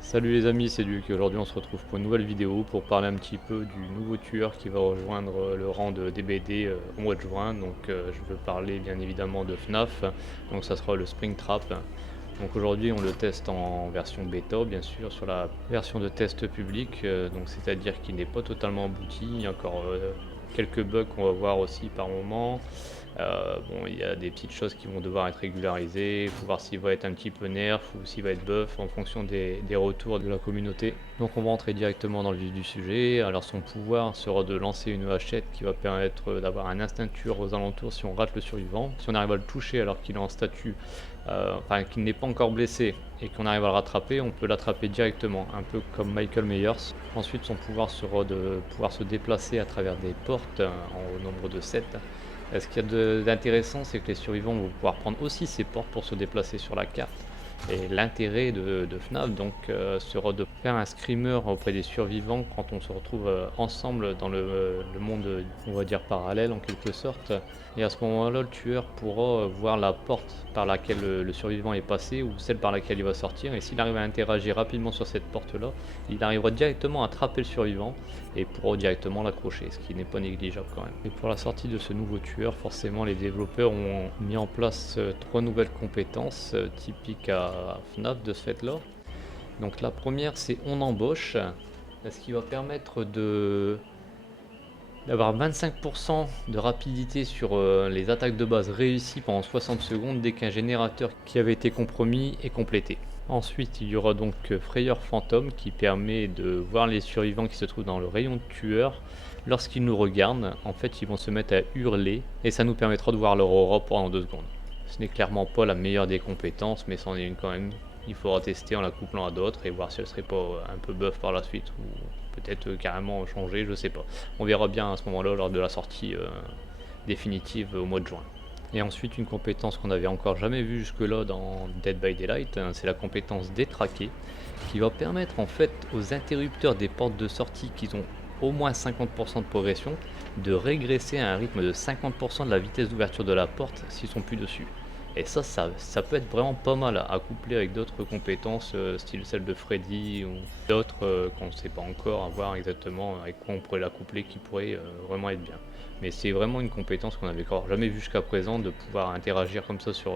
Salut les amis, c'est Luc et aujourd'hui on se retrouve pour une nouvelle vidéo pour parler un petit peu du nouveau tueur qui va rejoindre le rang de DBD au mois de juin. Donc je veux parler bien évidemment de FNAF, donc ça sera le Springtrap. Donc aujourd'hui on le teste en version bêta bien sûr, sur la version de test public, donc c'est-à-dire qu'il n'est pas totalement abouti, il y a encore quelques bugs qu'on va voir aussi par moment. Bon, il y a des petites choses qui vont devoir être régularisées, il faut voir s'il va être un petit peu nerf ou s'il va être buff en fonction des retours de la communauté. Donc on va entrer directement dans le vif du sujet. Alors son pouvoir sera de lancer une hachette qui va permettre d'avoir un instinct tueur aux alentours si on rate le survivant. Si on arrive à le toucher alors qu'il est en statut, enfin qu'il n'est pas encore blessé et qu'on arrive à le rattraper, on peut l'attraper directement, un peu comme Michael Myers. Ensuite son pouvoir sera de pouvoir se déplacer à travers des portes au nombre de 7. Ce qu'il y a d'intéressant, c'est que les survivants vont pouvoir prendre aussi ces portes pour se déplacer sur la carte. Et l'intérêt de FNAF donc sera de faire un screamer auprès des survivants quand on se retrouve ensemble dans le monde, on va dire parallèle en quelque sorte. Et à ce moment-là, le tueur pourra voir la porte par laquelle le survivant est passé ou celle par laquelle il va sortir. Et s'il arrive à interagir rapidement sur cette porte-là, il arrivera directement à attraper le survivant et pourra directement l'accrocher, ce qui n'est pas négligeable quand même. Et pour la sortie de ce nouveau tueur, forcément les développeurs ont mis en place 3 nouvelles compétences typiques à FNAF de ce fait là. Donc la première, c'est on embauche, ce qui va permettre d'avoir 25% de rapidité sur les attaques de base réussies pendant 60 secondes dès qu'un générateur qui avait été compromis est complété. Ensuite, il y aura donc Frayeur Fantôme qui permet de voir les survivants qui se trouvent dans le rayon de tueur. Lorsqu'ils nous regardent, en fait, ils vont se mettre à hurler et ça nous permettra de voir leur aura pendant 2 secondes. Ce n'est clairement pas la meilleure des compétences, mais c'en est une quand même. Il faudra tester en la couplant à d'autres et voir si elle serait pas un peu buff par la suite ou peut-être carrément changer, je sais pas. On verra bien à ce moment-là lors de la sortie définitive au mois de juin. Et ensuite une compétence qu'on n'avait encore jamais vue jusque-là dans Dead by Daylight, c'est la compétence détraquer, qui va permettre en fait aux interrupteurs des portes de sortie qui ont au moins 50% de progression de régresser à un rythme de 50% de la vitesse d'ouverture de la porte s'ils sont plus dessus. Et ça peut être vraiment pas mal à coupler avec d'autres compétences, style celle de Freddy ou d'autres qu'on ne sait pas encore à voir exactement avec quoi on pourrait la coupler qui pourrait vraiment être bien. Mais c'est vraiment une compétence qu'on n'avait encore jamais vue jusqu'à présent, de pouvoir interagir comme ça sur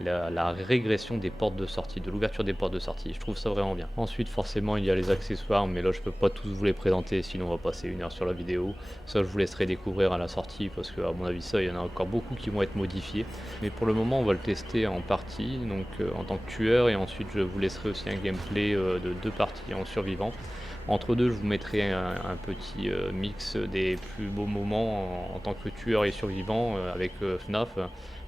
la régression des portes de sortie, de l'ouverture des portes de sortie. Je trouve ça vraiment bien. Ensuite forcément il y a les accessoires, mais là je peux pas tous vous les présenter sinon on va passer 1 heure sur la vidéo. Ça je vous laisserai découvrir à la sortie parce que à mon avis ça il y en a encore beaucoup qui vont être modifiés. Mais pour le moment on va le tester en partie, donc en tant que tueur, et ensuite je vous laisserai aussi un gameplay de 2 parties en survivant. Entre deux, je vous mettrai un petit mix des plus beaux moments en tant que tueur et survivant avec FNAF.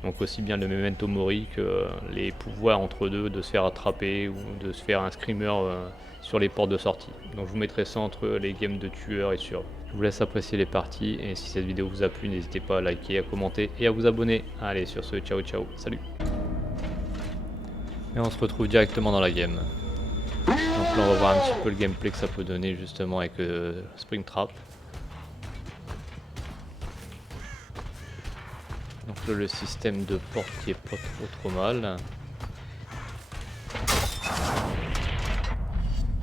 Donc aussi bien le Memento Mori que les pouvoirs entre deux de se faire attraper ou de se faire un screamer sur les portes de sortie. Donc je vous mettrai ça entre les games de tueur et sur. Je vous laisse apprécier les parties et si cette vidéo vous a plu, n'hésitez pas à liker, à commenter et à vous abonner. Allez, sur ce, ciao ciao, salut. Et on se retrouve directement dans la game. Donc là on va voir un petit peu le gameplay que ça peut donner justement avec Springtrap. Donc là le système de porte qui est pas trop mal.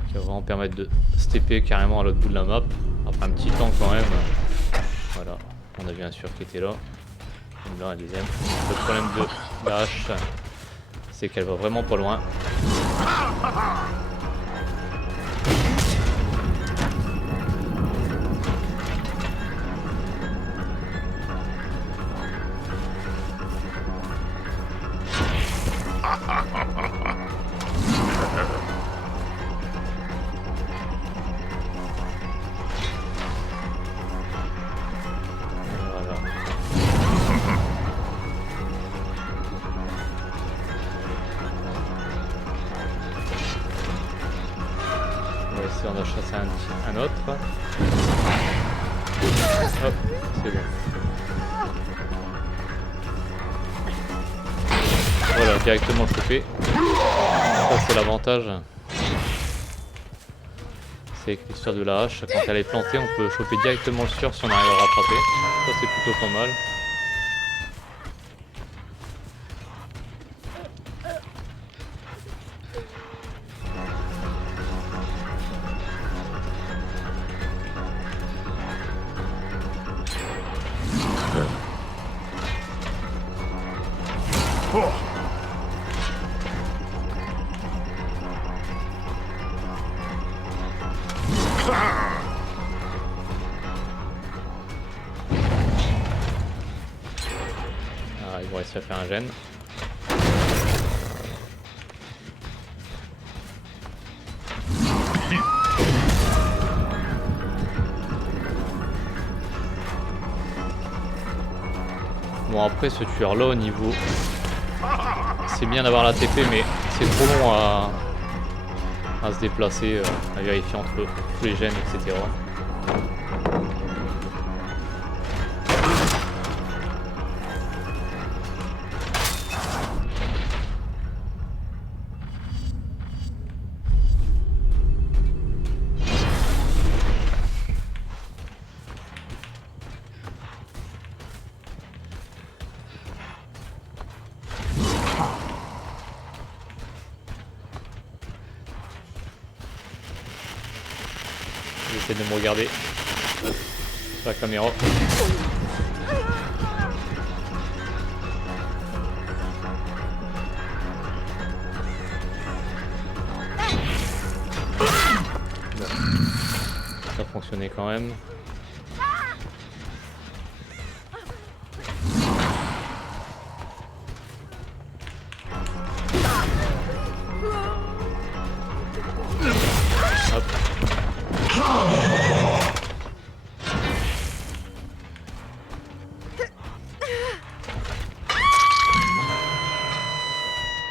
Qui va vraiment permettre de stepper carrément à l'autre bout de la map. Après un petit temps quand même. Voilà, on a vu un sûr qui était là. Et là un deuxième. Le problème de la hache, c'est qu'elle va vraiment pas loin. On a chassé un autre. Hop, c'est bon. Voilà, directement chopé. Ça c'est l'avantage. C'est avec l'histoire de la hache, quand elle est plantée, on peut choper directement le sur si on arrive à le rattraper. Ça c'est plutôt pas mal. Ah, ils vont réussir à faire un gène. Bon, après ce tueur là au niveau, c'est bien d'avoir la TP, mais c'est trop long à se déplacer, à vérifier entre tous les gènes, etc. J'essaie de me regarder sur la caméra. Bon. Ça fonctionnait quand même. Hop.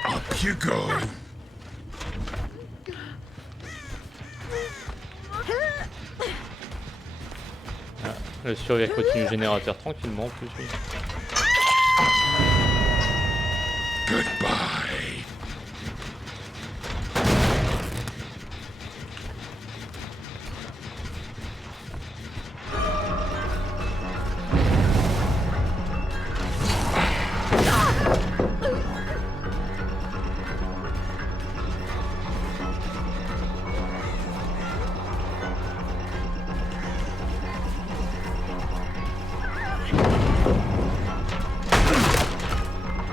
Up you go. Ah, le survie continue le générateur tranquillement en plus. Oui. Goodbye.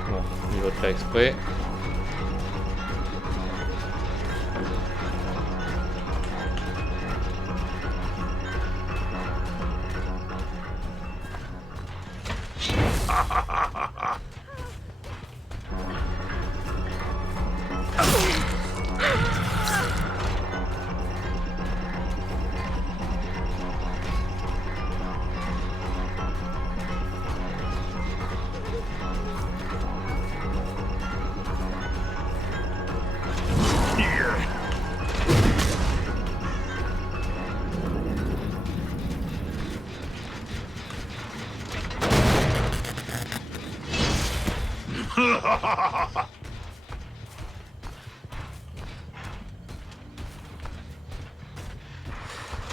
Bon, il va le faire exprès.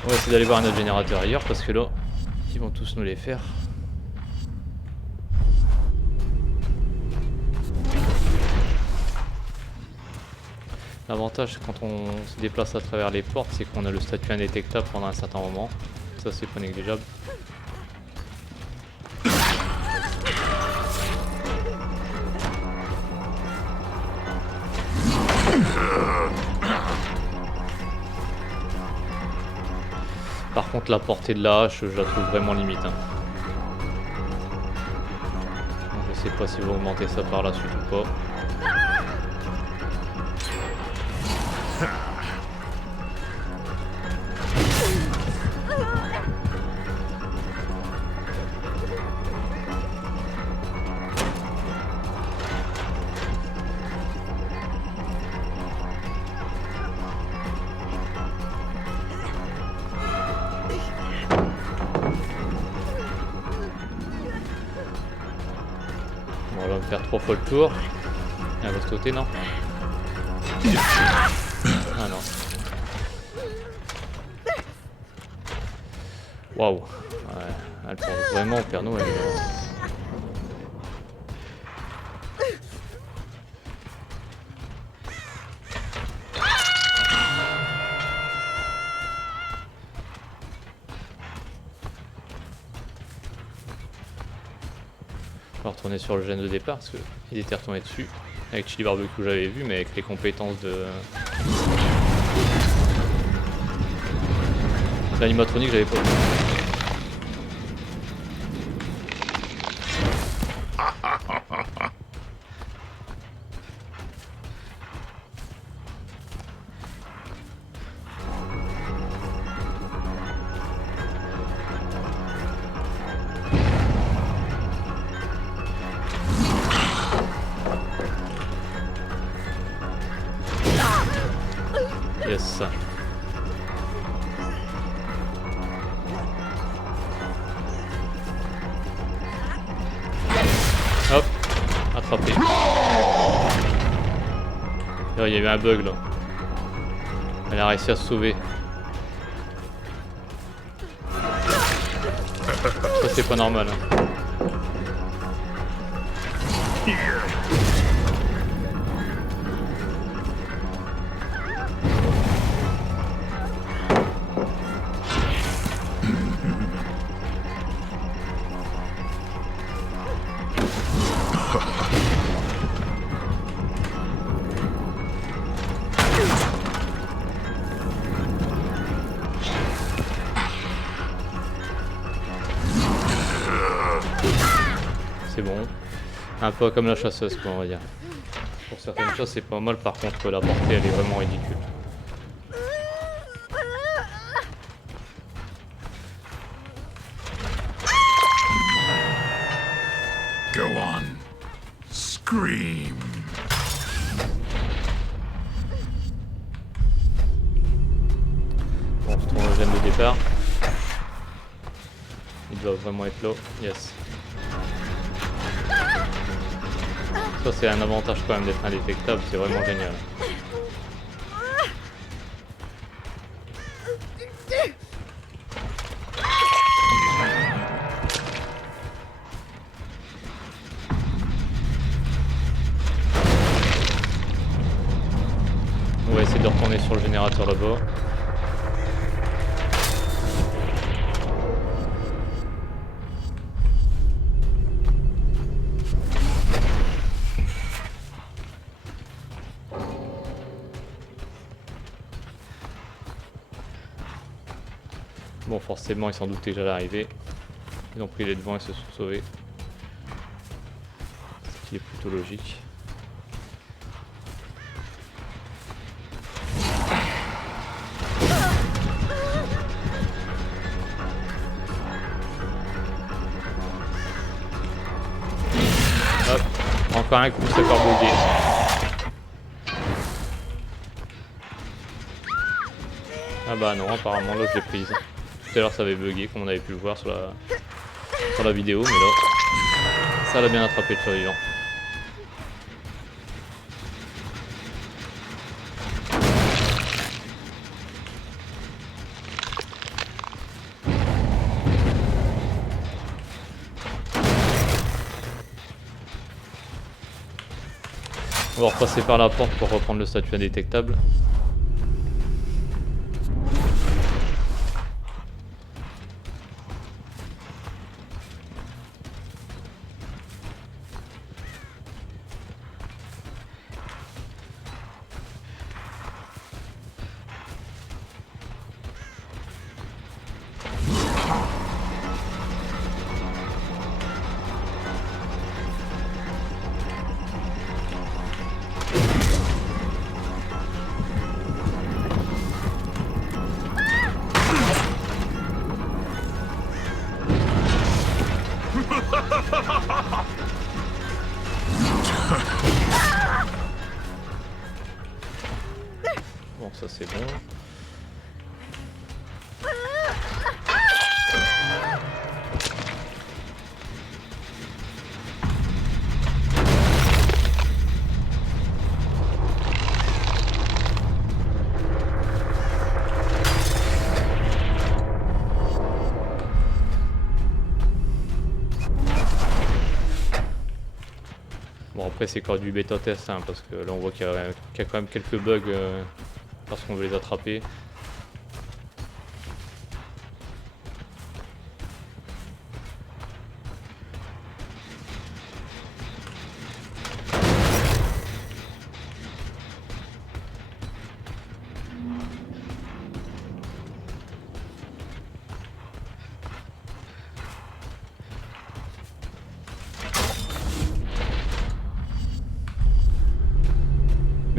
On va essayer d'aller voir un autre générateur ailleurs parce que là, ils vont tous nous les faire. L'avantage quand on se déplace à travers les portes, c'est qu'on a le statut indétectable pendant un certain moment. Ça, c'est pas négligeable. Par contre, la portée de la hache, je la trouve vraiment limite. Hein. Donc, je sais pas si vous augmentez ça par la suite ou pas. Bon, là, on va faire 3 fois le tour. Et à l'autre côté, non? Ah non. Waouh. Ouais, elle porte vraiment au Père Noël. vais retourner sur le gène de départ parce qu'il était retourné dessus. Avec Chili Barbecue j'avais vu, mais avec les compétences de l'animatronique j'avais pas vu. Yes. Hop, attrapé. Là, il y a eu un bug là. Elle a réussi à se sauver. Ça c'est pas normal. Hein. C'est bon. Un peu comme la chasseuse quoi, on va dire. Pour certaines choses c'est pas mal, par contre la portée elle est vraiment ridicule. Go on. Scream. Bon, on se tourne au gène de départ. Il doit vraiment être là. Yes. Ça c'est un avantage quand même d'être indétectable, c'est vraiment génial. On va essayer de retourner sur le générateur là-bas. Bon, forcément, ils s'en doutaient que j'allais arriver. Ils ont pris les devants et se sont sauvés. Ce qui est plutôt logique. Hop, encore un coup, c'est encore bugué. Ah bah non, apparemment là je l'ai prise. Tout à l'heure ça avait bugué comme on avait pu le voir sur la vidéo, mais là ça l'a bien attrapé le survivant. On va repasser par la porte pour reprendre le statut indétectable. Bon, ça c'est bon. Bon après c'est encore du bêta test hein, parce que là on voit qu'il y a quand même quelques bugs lorsqu'on veut les attraper.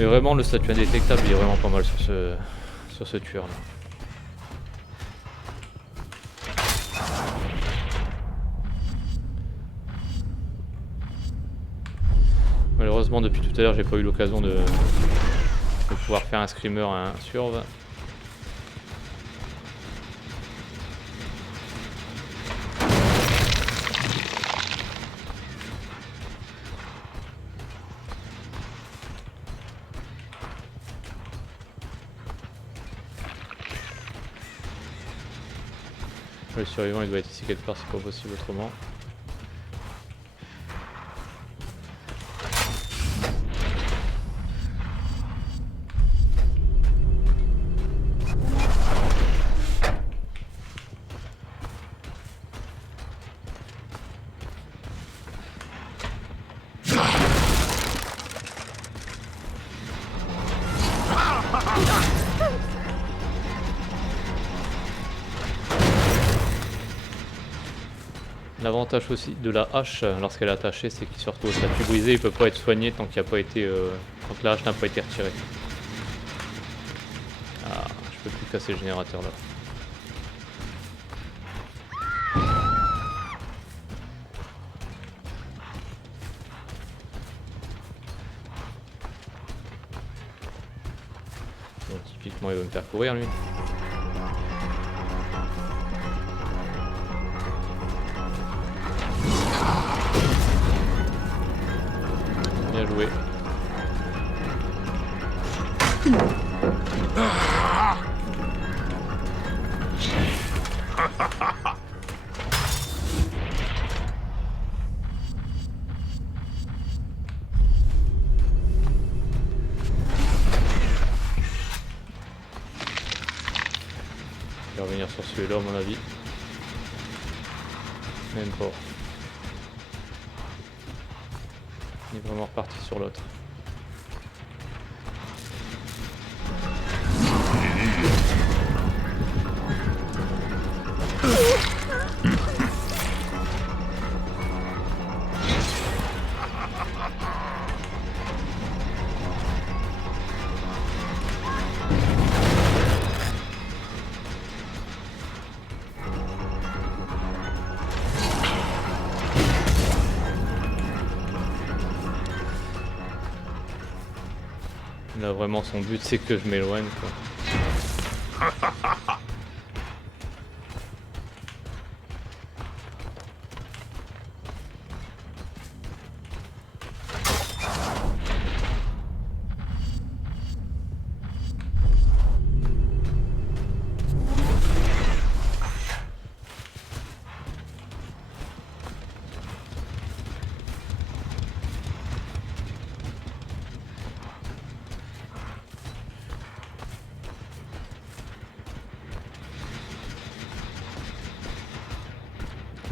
Mais vraiment le statut indétectable il est vraiment pas mal sur ce tueur là. Malheureusement depuis tout à l'heure j'ai pas eu l'occasion de pouvoir faire un screamer à un surv. Le survivant il doit être ici quelque part, c'est pas possible autrement. L'avantage aussi de la hache lorsqu'elle est attachée, c'est qu'il se retrouve au statut brisé, il peut pas être soigné tant qu'il a pas été, tant que la hache n'a pas été retirée. Ah, je peux plus casser le générateur là. Bon, typiquement il va me faire courir lui. Bien joué. Je vais revenir sur celui-là à mon avis. Même pas. Il est vraiment reparti sur l'autre. Là vraiment son but c'est que je m'éloigne quoi.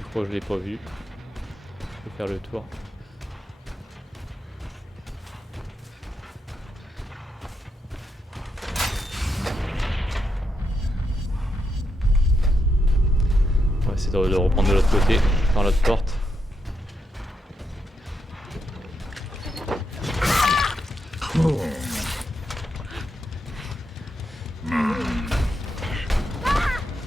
Je crois que je l'ai pas vu. Je vais faire le tour. On va essayer de reprendre de l'autre côté, par l'autre porte.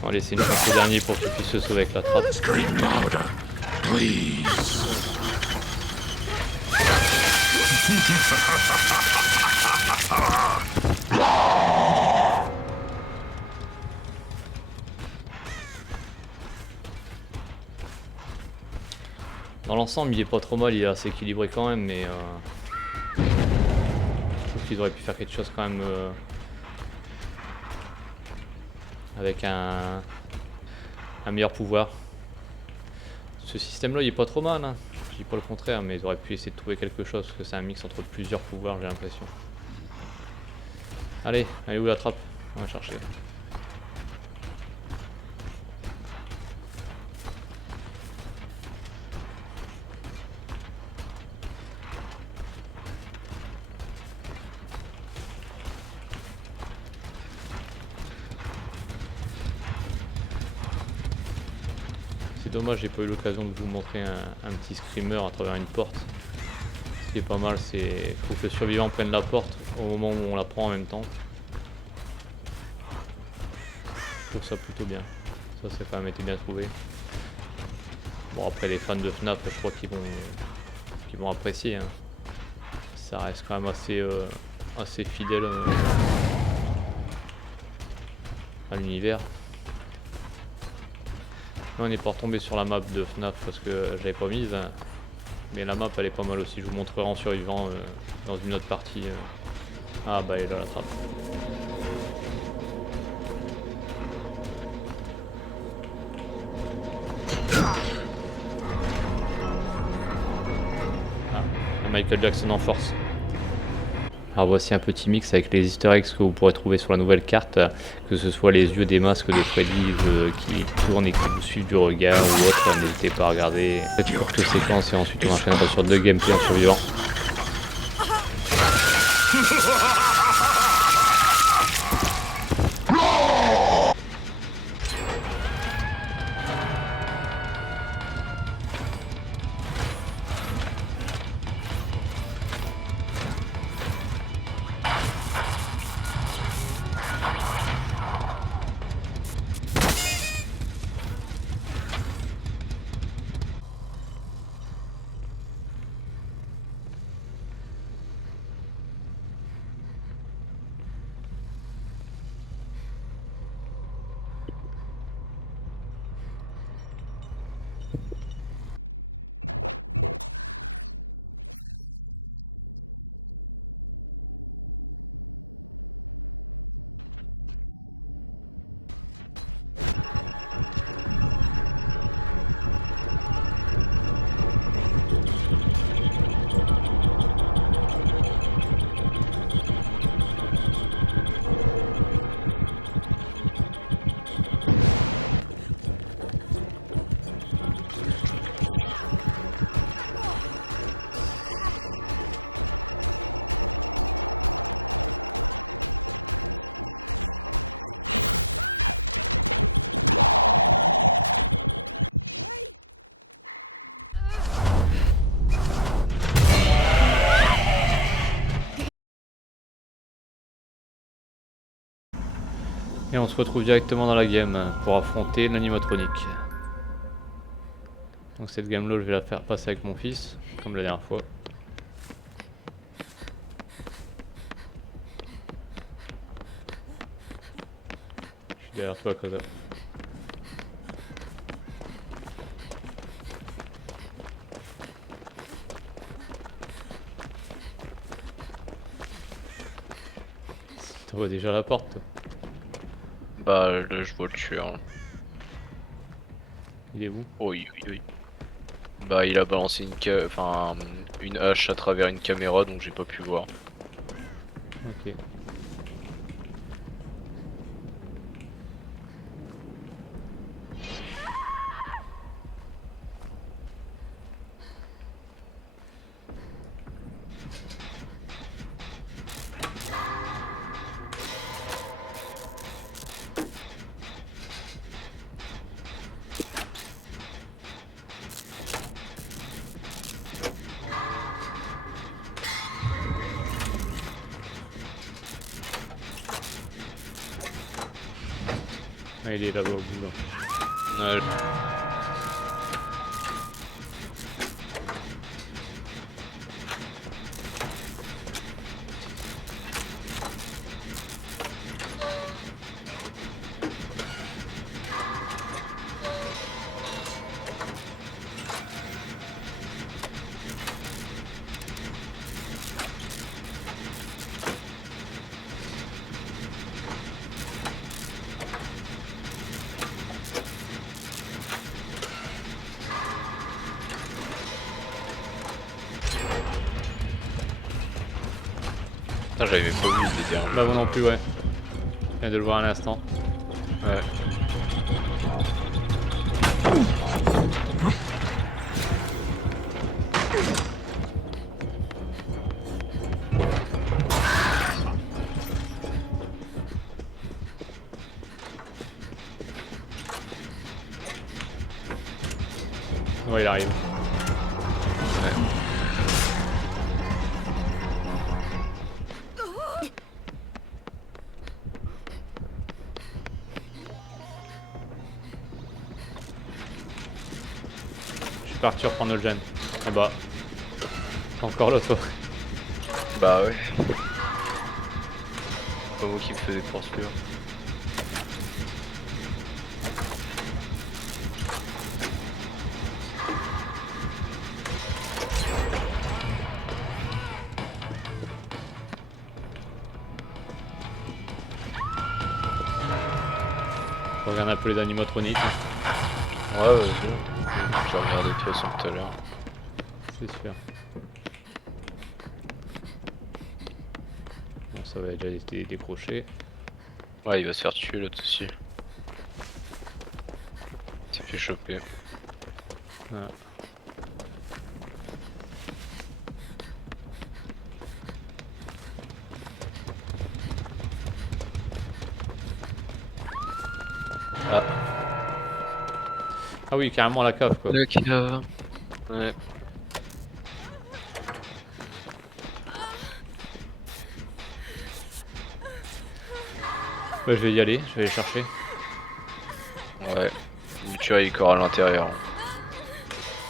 On va laisser une chance au dernier pour qu'il puisse se sauver avec la trappe. Scream louder, please. Dans l'ensemble, il est pas trop mal, il est assez équilibré quand même, mais je trouve qu'ils auraient pu faire quelque chose quand même avec un meilleur pouvoir. Ce système-là, il est pas trop mal, hein. Je dis pas le contraire, mais ils auraient pu essayer de trouver quelque chose, parce que c'est un mix entre plusieurs pouvoirs, j'ai l'impression. Allez, elle est où la trappe? On va chercher. C'est dommage, j'ai pas eu l'occasion de vous montrer un petit screamer à travers une porte. qui est pas mal, c'est faut que le survivant prenne la porte au moment où on la prend en même temps. Je trouve ça plutôt bien. Ça quand même été bien trouvé. Bon après les fans de FNAF je crois qu'ils vont apprécier. Hein. Ça reste quand même assez fidèle à l'univers. Là on est pas retombé sur la map de FNAF parce que j'avais pas mise. Hein. Mais la map elle est pas mal aussi, je vous montrerai en survivant dans une autre partie. Ah bah elle est là la trappe. Michael Jackson en force. Alors voici un petit mix avec les easter eggs que vous pourrez trouver sur la nouvelle carte, que ce soit les yeux des masques de Freddy qui tournent et qui vous suivent du regard ou autre, n'hésitez pas à regarder cette courte séquence et ensuite on enchaînera sur 2 gameplays en survivant. Et on se retrouve directement dans la game pour affronter l'animatronique. Donc cette game là je vais la faire passer avec mon fils, comme la dernière fois. Je suis derrière toi Koza. Tu vois déjà la porte toi. Bah là je vois le tueur. Il est où? Oui. Bah il a balancé une hache à travers une caméra donc j'ai pas pu voir. Ok. Ah, il est là-bas au bout là. Ouais. Putain, j'avais pas vu ce détail. Bah moi non plus ouais. Je viens de le voir un instant. Ouais. Ouais il arrive. partir prendre le gène. Ah bah. T'es encore là toi. Bah ouais. Pas moi qui me faisais poursuivre. Je regarde un peu les animatroniques. Ouais, vas-y. J'ai regardé de toute façon tout à l'heure. C'est sûr. Bon, ça va déjà été décroché. Ouais, il va se faire tuer l'autre aussi. Il s'est fait choper. Voilà. Ah. Ah oui, carrément la cave quoi. Le cave. Ouais. Bah, je vais y aller, je vais les chercher. Ouais. Le tueur il est encore à l'intérieur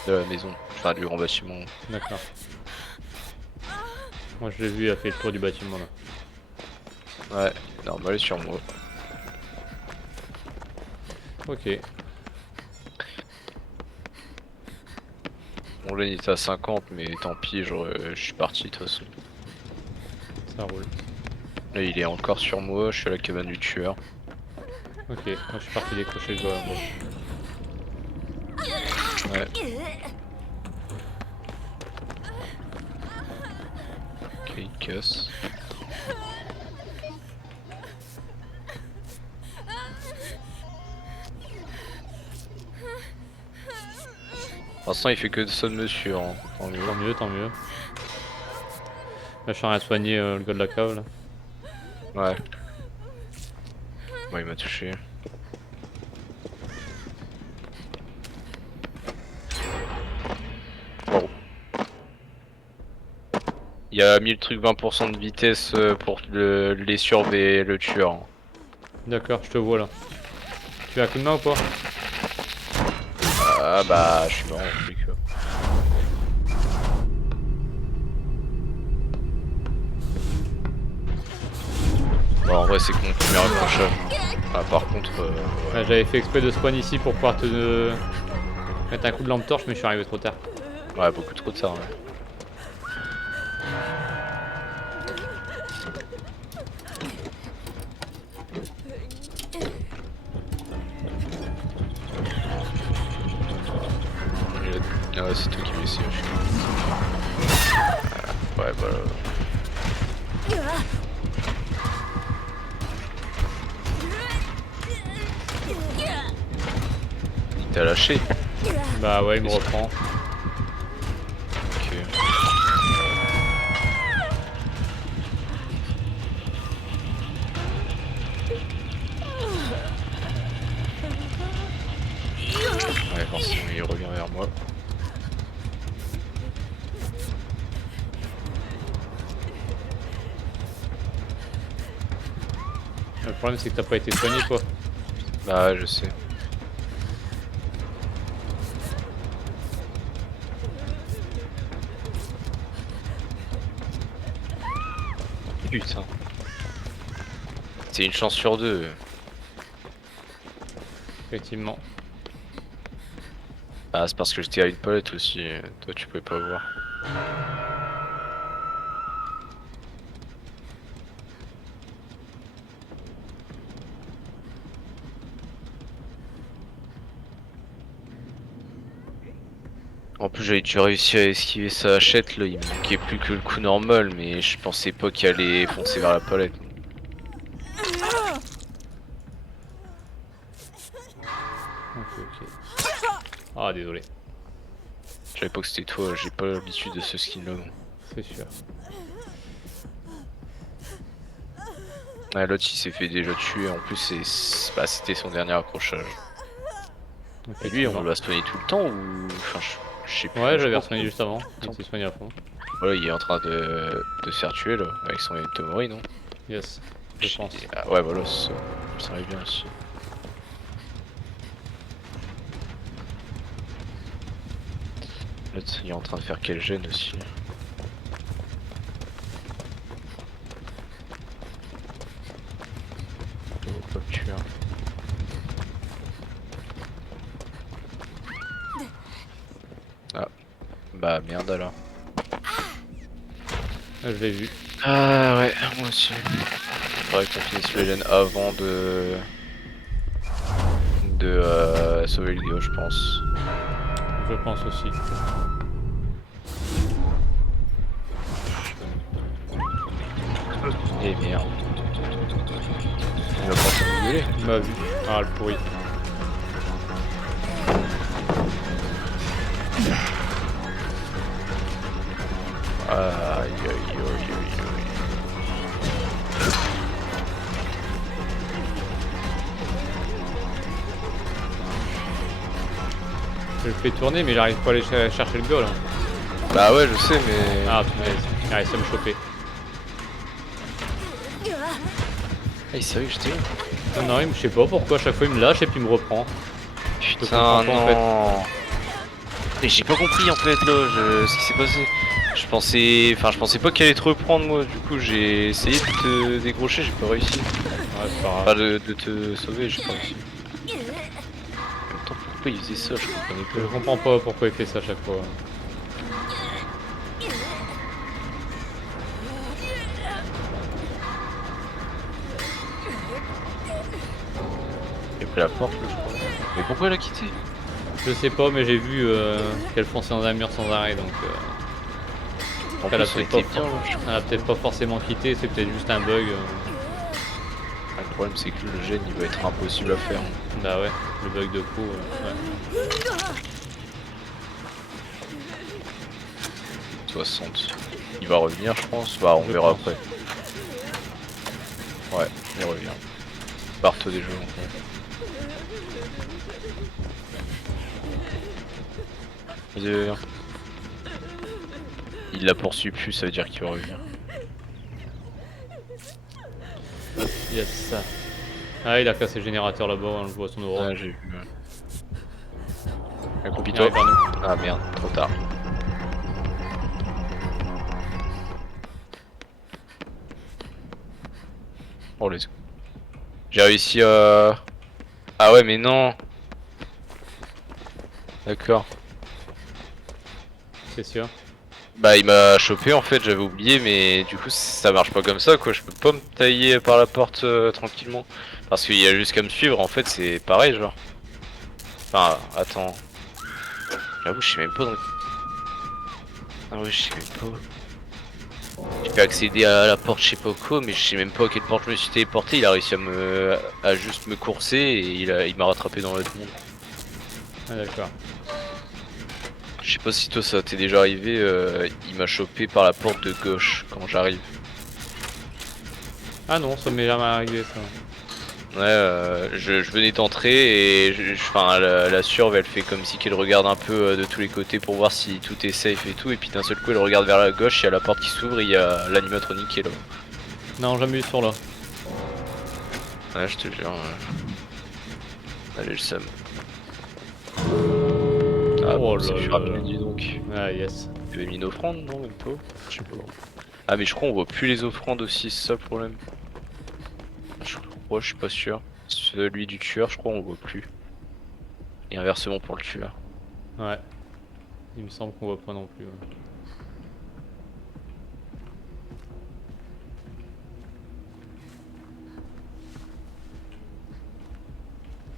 de la maison. Enfin, du grand bâtiment. D'accord. Moi je l'ai vu, il a fait le tour du bâtiment là. Ouais, normal sur moi. Ok. Bon là il était à 50 mais tant pis, je suis parti de toute façon. Ça roule. Là il est encore sur moi, je suis à la cabane du tueur. Ok, moi je suis parti décrocher le doigt. Ouais. Ok, il casse. Pour l'instant il fait que ça de monsieur, hein. Tant mieux. Tant mieux, tant mieux. Là je suis en train de soigner le gars de la cave là. Ouais. Bon il m'a touché. Bon. Il a mis le truc 20% de vitesse pour les surveiller le tueur. D'accord, je te vois là. Tu veux un coup de main ou pas? Ah bah je suis mort en plus que. Bon en vrai c'est que mon premier accrochage. Ah, par contre Ouais, j'avais fait exprès de spawn ici pour pouvoir te mettre un coup de lampe torche mais je suis arrivé trop tard. ouais beaucoup trop tard ouais. Ah ouais c'est toi qui m'as essayé. Ouais voilà. Il t'a lâché. Bah ouais, il me reprend. Ok. Ouais forcément il revient vers moi. Le problème c'est que t'as pas été soigné quoi. Bah ouais je sais. Putain. C'est une chance sur deux. Effectivement. Ah c'est parce que j'étais à une palette aussi, toi tu pouvais pas voir. En plus j'avais déjà réussi à esquiver sa hachette là, il me manquait plus que le coup normal mais je pensais pas qu'il allait foncer vers la palette. Ok. Ah désolé, Je savais pas que c'était toi, j'ai pas l'habitude de ce skin là. c'est sûr. Ah, l'autre il s'est fait déjà tuer, en plus c'était son dernier accrochage. Et lui on l'a soigné tout le temps ou. Enfin je sais plus. Ouais, je j'avais pense soigné que- juste avant, il s'est soigné à fond. Voilà il est en train de se faire tuer là, avec son Tomori non? Yes, je pense. Ah, ouais voilà, ça arrive bien aussi. L'autre, il est en train de faire quel gène aussi. Oh, pas tuer. Ah, bah merde alors. Ah, je l'ai vu. Ah ouais, moi aussi. Faudrait qu'on finisse le gène avant de sauver le gars, je pense. Je pense aussi. Et merde. Il va pas s'engueuler. Il m'a vu. Ah, le pourri. Aïe aïe aïe aïe aïe. Je le fais tourner, mais j'arrive pas à aller chercher le gars là. Bah ouais, je sais, mais. Ah, punaise, il arrive à me choper. Ah, c'est vrai que j'étais là. Non, non, je sais pas pourquoi, à chaque fois il me lâche et puis il me reprend. Putain, comprends pas, en fait. non. Et j'ai pas compris en fait là, ce qui s'est passé. Je pensais pas qu'elle allait te reprendre moi. Du coup, j'ai essayé de te décrocher, j'ai pas réussi. Ouais, c'est pas grave. Enfin, de te sauver, j'ai pas réussi. Attends, pourquoi il faisait ça? Je comprenais Je pas. comprends pas pourquoi il fait ça à chaque fois. Il a pris la porte, là, je crois. Mais pourquoi elle a quitté? Je sais pas, mais j'ai vu qu'elle fonçait dans un mur sans arrêt, donc En elle a plus, elle peut-être était pas, bien, là. elle a peut-être pas forcément quitté, c'est peut-être juste un bug. Le problème, c'est que le gène il va être impossible à faire. Bah ouais, le bug de fou. Ouais. 60. Il va revenir, je pense. Bah, on Je verra pense. après. Ouais, il revient. Barre-toi des jeux, en fait. Vas-y, viens. Il la poursuit plus, ça veut dire qu'il revient. Yes, ça. Ah, il a cassé le générateur là-bas, on le voit son aura. Ah, j'ai vu. Il toi arrive à nous. Ah merde, trop tard. Oh, let's go. J'ai réussi à... Ah ouais, mais non. D'accord. C'est sûr. Bah il m'a chopé en fait, j'avais oublié, mais du coup ça marche pas comme ça quoi, je peux pas me tailler par la porte tranquillement. Parce qu'il y a juste qu'à me suivre, en fait c'est pareil genre. Enfin attends. J'avoue je sais même pas dans... Ah ouais je sais même pas. J'ai pu accéder à la porte je sais pas quoi, mais je sais même pas à quelle porte je me suis téléporté, il a réussi à juste me courser et il m'a rattrapé dans l'autre monde. Ah, d'accord. Je sais pas si toi ça t'est déjà arrivé, il m'a chopé par la porte de gauche quand j'arrive. Ah non, ça m'est jamais arrivé ça. Ouais, je venais d'entrer et enfin, la surve elle fait comme si qu'elle regarde un peu de tous les côtés pour voir si tout est safe et tout, et puis d'un seul coup elle regarde vers la gauche, il y a la porte qui s'ouvre et il y a l'animatronique qui est là. Non, jamais eu sur là. Ouais, je te jure. Allez, le seum. Ah, Oh bon, c'est là plus là. rapide, dis donc. Ah yes. Tu avais mis une offrande, non, même pas? Je sais pas. Ah, mais je crois on voit plus les offrandes aussi, c'est ça le problème. Je suis pas sûr. Celui du tueur, je crois on voit plus. Et inversement pour le tueur. Ouais. Il me semble qu'on voit pas non plus.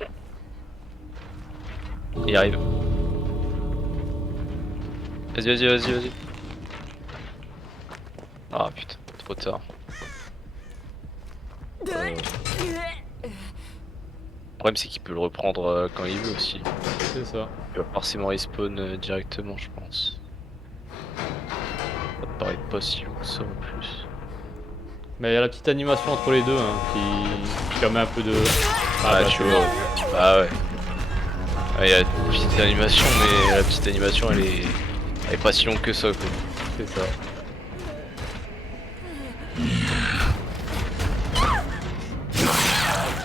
Ouais. Il arrive. Vas-y. Ah putain, trop tard. Le problème c'est qu'il peut le reprendre quand il veut aussi. C'est ça. Il va forcément respawn directement je pense. Ça me paraît pas si long que ça en plus. Mais il y a la petite animation entre les deux qui permet un peu de... Ah, bah, tu vois. Bah ouais. Ah, il y a une petite animation mais la petite animation elle est pas si longue que ça quoi. C'est ça.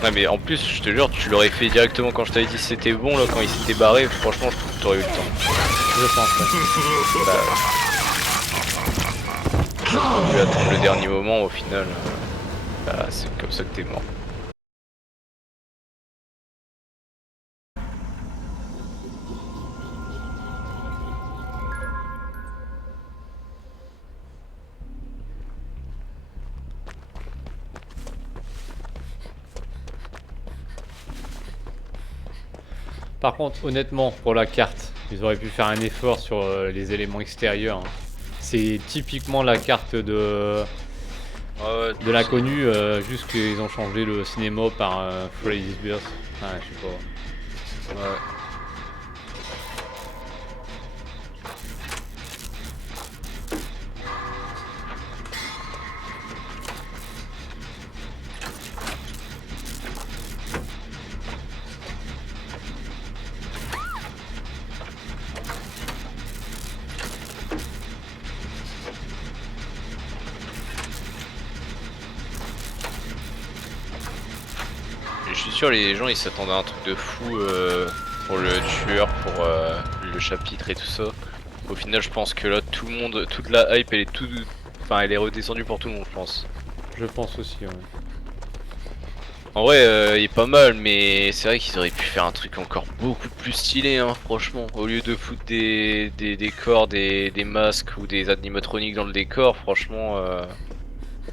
Ouais mais en plus je te jure tu l'aurais fait directement quand je t'avais dit c'était bon là quand il s'était barré, franchement t'aurais eu le temps. Je pense. Ouais. On a dû attendre le dernier moment au final. Bah, c'est comme ça que t'es mort. Par contre, honnêtement, pour la carte, ils auraient pu faire un effort sur les éléments extérieurs. Hein. C'est typiquement la carte de l'inconnu, juste qu'ils ont changé le cinéma par Freddy's Burst. Ah, je sais pas. Ouais. Je suis sûr les gens ils s'attendaient à un truc de fou pour le tueur, pour le chapitre et tout ça. Au final je pense que là tout le monde, toute la hype elle est enfin elle est redescendue pour tout le monde je pense. Je pense aussi, ouais. En vrai il est pas mal mais c'est vrai qu'ils auraient pu faire un truc encore beaucoup plus stylé hein, franchement. Au lieu de foutre des décors, des masques ou des animatroniques dans le décor, franchement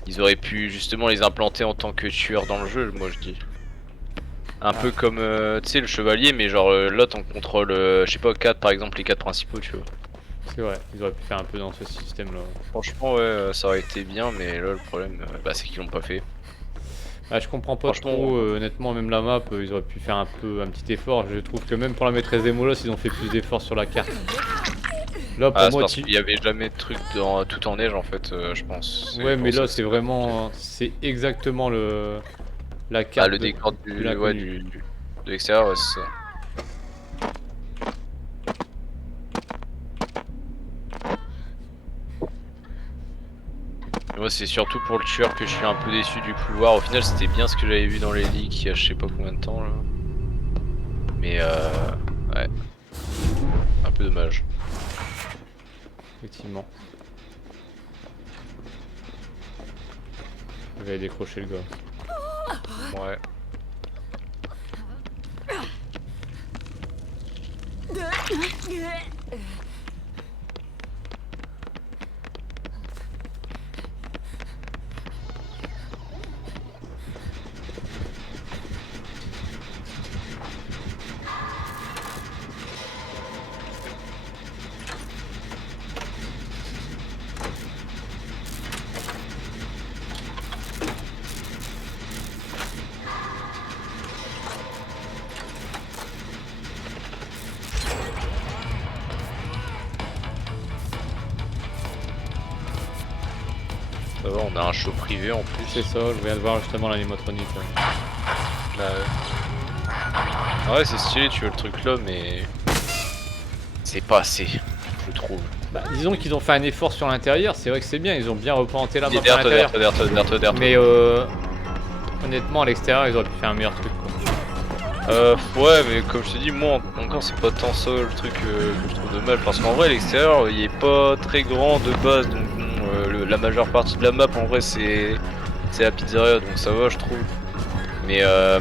ils auraient pu justement les implanter en tant que tueurs dans le jeu moi je dis. Un peu comme tu sais le chevalier mais genre là on contrôle je sais pas 4 par exemple les 4 principaux tu vois. C'est vrai, ils auraient pu faire un peu dans ce système là. Franchement ouais ça aurait été bien mais là le problème bah, c'est qu'ils l'ont pas fait. Ah, je comprends pas Franchement, trop, honnêtement, même la map, ils auraient pu faire un petit effort. Je trouve que même pour la maîtresse des Molos, ils ont fait plus d'efforts sur la carte. Là, pour c'est moi, parce qu'il y avait jamais de truc tout en neige en fait je pense. ouais, mais pour là, ça, c'est vraiment, c'est exactement la carte le décor de de l'inconnu. l'extérieur ouais, c'est ça. Moi c'est surtout pour le tueur que je suis un peu déçu du couloir. Au final c'était bien ce que j'avais vu dans les leaks il y a je sais pas combien de temps là. Mais ouais. Un peu dommage. Effectivement. Je vais aller décrocher le gars. Ouais. Ça va, on a un show privé en plus. C'est ça, je viens de voir justement l'animatronique. Ouais. Bah ouais. Ouais, c'est stylé, tu veux le truc là, mais c'est pas assez, je trouve. Bah, disons qu'ils ont fait un effort sur l'intérieur, c'est vrai que c'est bien, ils ont bien représenté la map à Derrière toi, l'intérieur. derrière toi, derrière toi, derrière toi. Mais honnêtement, à l'extérieur, ils auraient pu faire un meilleur truc. Quoi. Ouais, mais comme je te dis, moi encore, c'est pas tant ça le truc que je trouve dommage. Parce qu'en vrai, l'extérieur il est pas très grand de base, donc bon, la majeure partie de la map en vrai, c'est la pizzeria, donc ça va, je trouve. Mais enfin,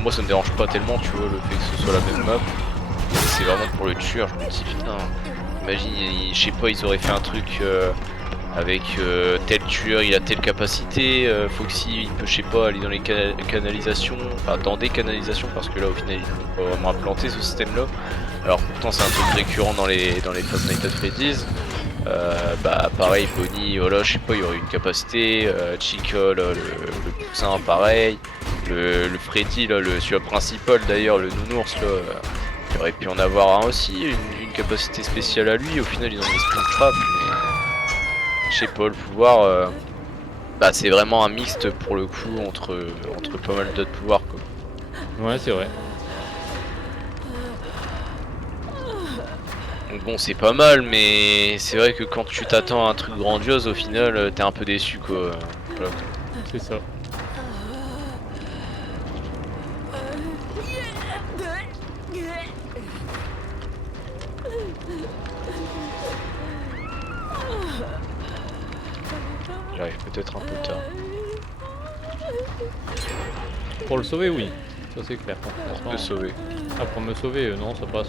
moi ça me dérange pas tellement, tu vois, le fait que ce soit la même map. C'est vraiment pour le tueur, je me dis putain, imagine, je sais pas, ils auraient fait un truc avec tel tueur, il a telle capacité, Foxy il peut je sais pas aller dans les canalisations, enfin dans des canalisations parce que là au final ils ont pas vraiment implanté ce système là. Alors pourtant c'est un truc récurrent dans les Five Nights at Freddy's. Bah pareil Bonnie, voilà je sais pas, il y aurait une capacité, Chica là, le poussin pareil, le Freddy là, celui principal d'ailleurs, le nounours là. Il aurait pu en avoir un aussi, une capacité spéciale à lui, au final ils ont mis Springtrap, mais je sais pas, le pouvoir, bah c'est vraiment un mixte pour le coup entre pas mal d'autres pouvoirs quoi. Ouais, c'est vrai. Donc bon c'est pas mal, mais c'est vrai que quand tu t'attends à un truc grandiose, au final t'es un peu déçu quoi. Voilà. C'est ça. J'arrive peut-être un peu tard. Pour le sauver, oui. Ça c'est clair. On peut sauver. Ah, pour me sauver, non, ça passe.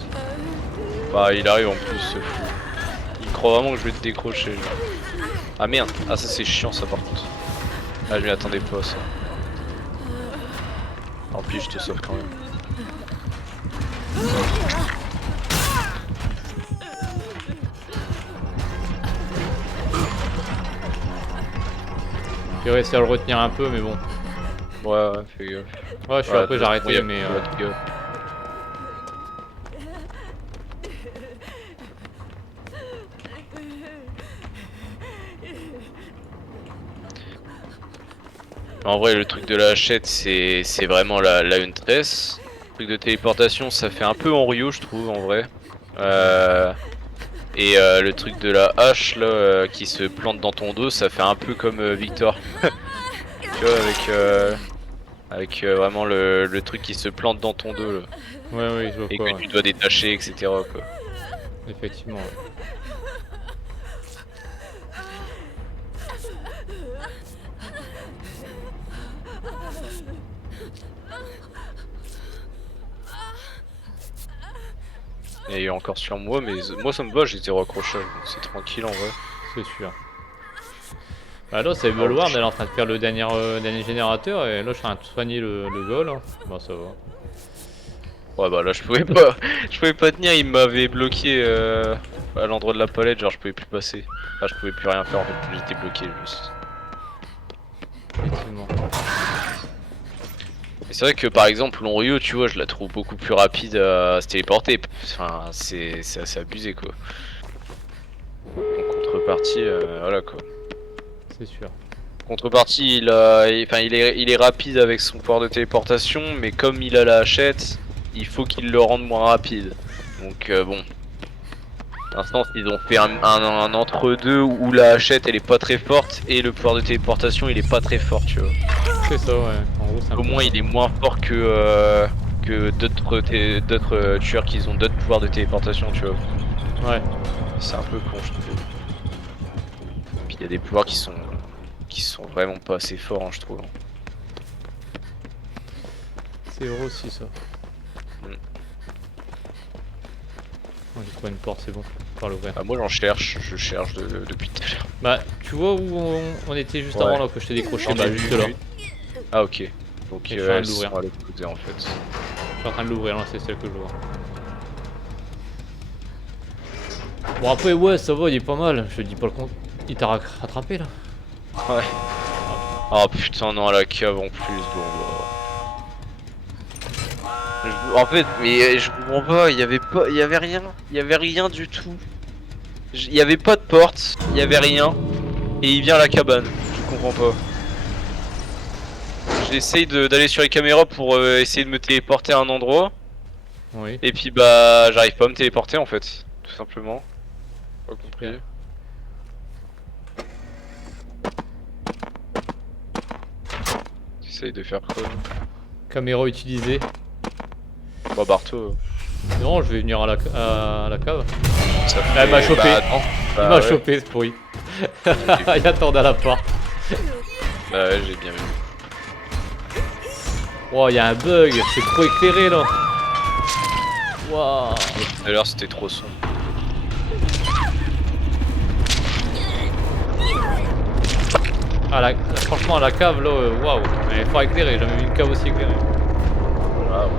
Bah il arrive en plus ce fou. Il croit vraiment que je vais te décrocher. Ah merde, ah ça c'est chiant ça par contre. Ah je m'y attendais pas ça. Tant pis je te sauve quand même. J'ai réussi à le retenir un peu, mais bon. Ouais, fais gaffe. Ouais, je suis après, j'ai arrêté, mais. En vrai, le truc de la hachette, c'est vraiment la Huntress. Le truc de téléportation, ça fait un peu en Rio, je trouve, en vrai. Et le truc de la hache, là, qui se plante dans ton dos, ça fait un peu comme Victor. Tu vois, avec vraiment le truc qui se plante dans ton dos, là. Ouais, je vois Et quoi, que tu dois détacher, etc. quoi. Effectivement. Ouais. Et il est encore sur moi, mais moi ça me va, j'ai 0 accrochage, donc c'est tranquille en vrai. C'est sûr. Bah là, c'est Bulwark, elle est en train de faire le dernier générateur, et là, je suis en train de soigner le goal. Bah, ça va. Ouais, bah là, je pouvais pas tenir, il m'avait bloqué à l'endroit de la palette, genre je pouvais plus passer. Enfin, je pouvais plus rien faire en fait, j'étais bloqué juste. Effectivement. Et c'est vrai que par exemple, Lonryo, tu vois, je la trouve beaucoup plus rapide à se téléporter. Enfin, c'est assez abusé quoi. En contrepartie, voilà quoi. C'est sûr. Contrepartie, il est rapide avec son pouvoir de téléportation, mais comme il a la hachette, il faut qu'il le rende moins rapide. Donc bon. Pour l'instant, ils ont fait un entre-deux où la hachette elle est pas très forte et le pouvoir de téléportation il est pas très fort, tu vois. C'est ça, ouais. En gros, Au moins, il est moins fort que d'autres tueurs qui ont d'autres pouvoirs de téléportation, tu vois. Ouais. C'est un peu con, je trouve. Puis il y a des pouvoirs qui sont vraiment pas assez forts, hein, je trouve. C'est heureux aussi, ça. Oh, j'ai trouvé une porte, c'est bon. Par l'ouvrir. Ah, moi je cherche depuis tout à l'heure. Bah, tu vois où on était juste Ouais. avant là que je t'ai décroché? J'en ai Bah, vu, juste là. Ah, ok. Donc Et je suis en train de elles l'ouvrir. sont à l'autre côté en fait. Je suis en train de l'ouvrir là, c'est celle que je vois. Bon, après, ouais, ça va, il est pas mal. Je dis pas le compte. Il t'a rattrapé là? Ouais. Oh putain, non, la cave en plus. Bon, en fait, mais je comprends pas, il y avait rien du tout. Il y avait pas de porte, il y avait rien. Et il vient à la cabane, je comprends pas. J'essaye d'aller sur les caméras pour essayer de me téléporter à un endroit. Oui. Et puis bah, j'arrive pas à me téléporter en fait, tout simplement. Pas compris. J'essaye de faire quoi là? Caméra utilisée. Bah, Barto. Non, je vais venir à la cave. Ça Ah, il m'a chopé. Bah, non. Il m'a chopé ce pourri. Il attendait à la porte. Bah ouais, j'ai bien vu. Wow, il y a un bug. C'est trop éclairé là. Waouh. Tout à l'heure c'était trop sombre. Ah, franchement, à la cave là, waouh. Elle est fort éclairée. J'ai jamais vu une cave aussi éclairée. Waouh.